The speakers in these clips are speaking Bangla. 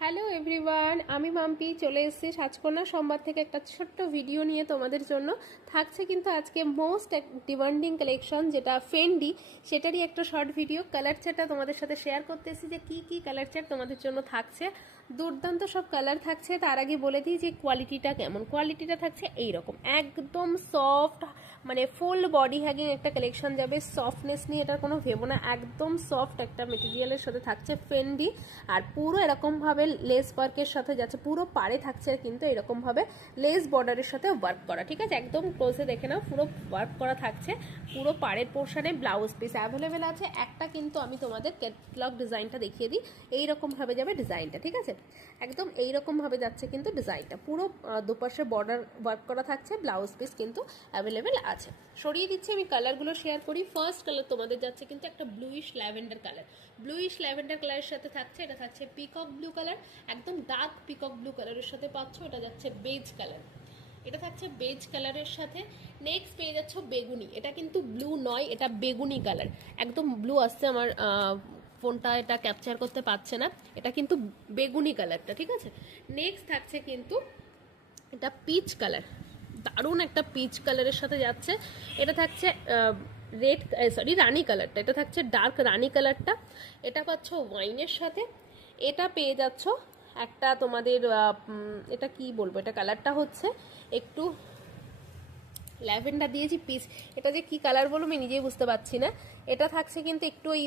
হ্যালো এভরিওয়ান, আমি মাম্পি চলে এসেছি সাজকন্যা সোমবার থেকে একটা ছোট্ট ভিডিও নিয়ে তোমাদের জন্য। থাকছে কিন্তু আজকে মোস্ট ডিমান্ডিং কালেকশন যেটা ফেন্ডি, সেটারই একটা শর্ট ভিডিও কালার চার্টটা তোমাদের সাথে শেয়ার করতে এসেছি যে কী কী কালার চার্ট তোমাদের জন্য থাকছে। দুর্দান্ত সব কালার থাকছে। তার আগে বলে দিই যে কোয়ালিটিটা কেমন। কোয়ালিটিটা থাকছে এইরকম, একদম সফট, মানে ফুল বডি হ্যাগিং একটা কালেকশন যাবে। সফটনেস নিয়ে এটার কোনো ভেবো না, একদম সফট একটা মেটেরিয়ালের সাথে থাকছে ফেন্ডি। আর পুরো এরকমভাবে লেস ওয়ার্কের সাথে যাচ্ছে, পুরো পাড়ে থাকছে কিন্তু এরকমভাবে লেস বর্ডারের সাথে ওয়ার্ক করা, ঠিক আছে? একদম ক্লোজে দেখে নাও, পুরো ওয়ার্ক করা থাকছে। পুরো পাড়ের পোর্শনে ব্লাউজ পিস অ্যাভেলেবেল আছে একটা, কিন্তু আমি তোমাদের ক্যাটলগ ডিজাইনটা দেখিয়ে দিই। এইরকমভাবে যাবে ডিজাইনটা, ঠিক আছে? একদম এইরকমভাবে যাচ্ছে কিন্তু ডিজাইনটা, পুরো দুপাশে বর্ডার ওয়ার্ক করা থাকছে, ব্লাউজ পিস কিন্তু অ্যাভেলেবেল আছে। সরিয়ে দিচ্ছি, আমি কালারগুলো শেয়ার করি। ফার্স্ট কালার তোমাদের যাচ্ছে কিন্তু একটা bluish lavender colour. Bluish lavender কালারের সাথে থাকছে, এটা থাকছে পিকক ব্লু কালার, একদম ডার্ক পিকক ব্লু কালারের সাথে পাচ্ছ। এটা যাচ্ছে বেজ কালার, এটা থাকছে বেজ কালারের সাথে। নেক্সট পেয়ে যাচ্ছ বেগুনি, এটা কিন্তু ব্লু নয়, এটা বেগুনি কালার। একদম ব্লু আসছে, আমার ফোনটা এটা ক্যাপচার করতে পারছে না, এটা কিন্তু বেগুনি কালারটা, ঠিক আছে? নেক্সট থাকছে কিন্তু এটা পিচ কালার, দারুণ একটা পিচ কালারের সাথে যাচ্ছে। এটা থাকছে রেড, সরি রানি কালারটা, এটা থাকছে ডার্ক রানি কালারটা। এটা পাচ্ছ ওয়াইনের সাথে। এটা পেয়ে যাচ্ছ একটা তোমাদের এটা কি বলবো, এটা কালারটা হচ্ছে একটু ল্যাভেন্ডার দিয়েছি পিচ, এটা যে কি কালার বলবো আমি নিজেই বুঝতে পারছি না। এটা থাকছে কিন্তু একটু ওই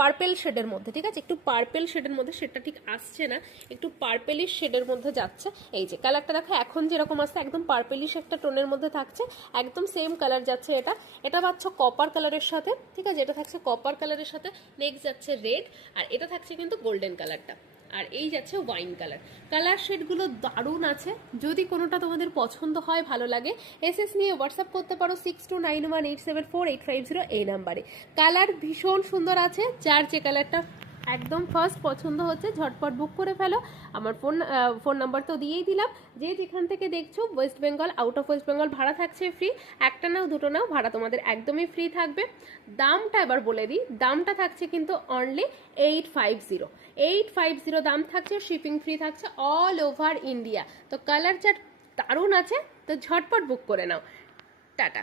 পার্পেল শেডের মধ্যে, ঠিক আছে? একটু পার্পেল শেডের মধ্যে, সেটা ঠিক আসছে না, একটু পার্পেলিশ শেডের মধ্যে যাচ্ছে। এই যে কালারটা দেখো, এখন যেরকম আসছে একদম পার্পেলিশ একটা টোনের মধ্যে থাকছে, একদম সেম কালার যাচ্ছে এটা। এটা পাচ্ছ কপার কালারের সাথে, ঠিক আছে? এটা থাকছে কপার কালারের সাথে। নেক্সট যাচ্ছে রেড, আর এটা থাকছে কিন্তু গোল্ডেন কালারটা। আর এই যাচ্ছে ওয়াইন কালার। কালার শেডগুলো দারুণ আছে, যদি কোনোটা তোমাদের পছন্দ হয়, ভালো লাগে, এসএস নিয়ে হোয়াটসঅ্যাপ করতে পারো 6291874850 এই নাম্বারে। কালার ভীষণ সুন্দর আছে, যার যে কালারটা একদম ফার্স্ট পছন্দ হচ্ছে ঝটপট বুক করে ফেলো। আমার ফোন নাম্বার তো দিয়েই দিলাম। যে যেখান থেকে দেখছো, West Bengal, out of West Bengal ভাড়া থাকছে ফ্রি। একটা নাও দুটো নাও, ভাড়া তোমাদের একদমই ফ্রি থাকবে। দামটা এবার বলে দিই, দামটা থাকছে কিন্তু অনলি 850 দাম থাকছে, শিপিং ফ্রি থাকছে অল ওভার ইন্ডিয়া। তো কালার চার্ট দারুণ আছে, তো ঝটপট বুক করে নাও। টাটা।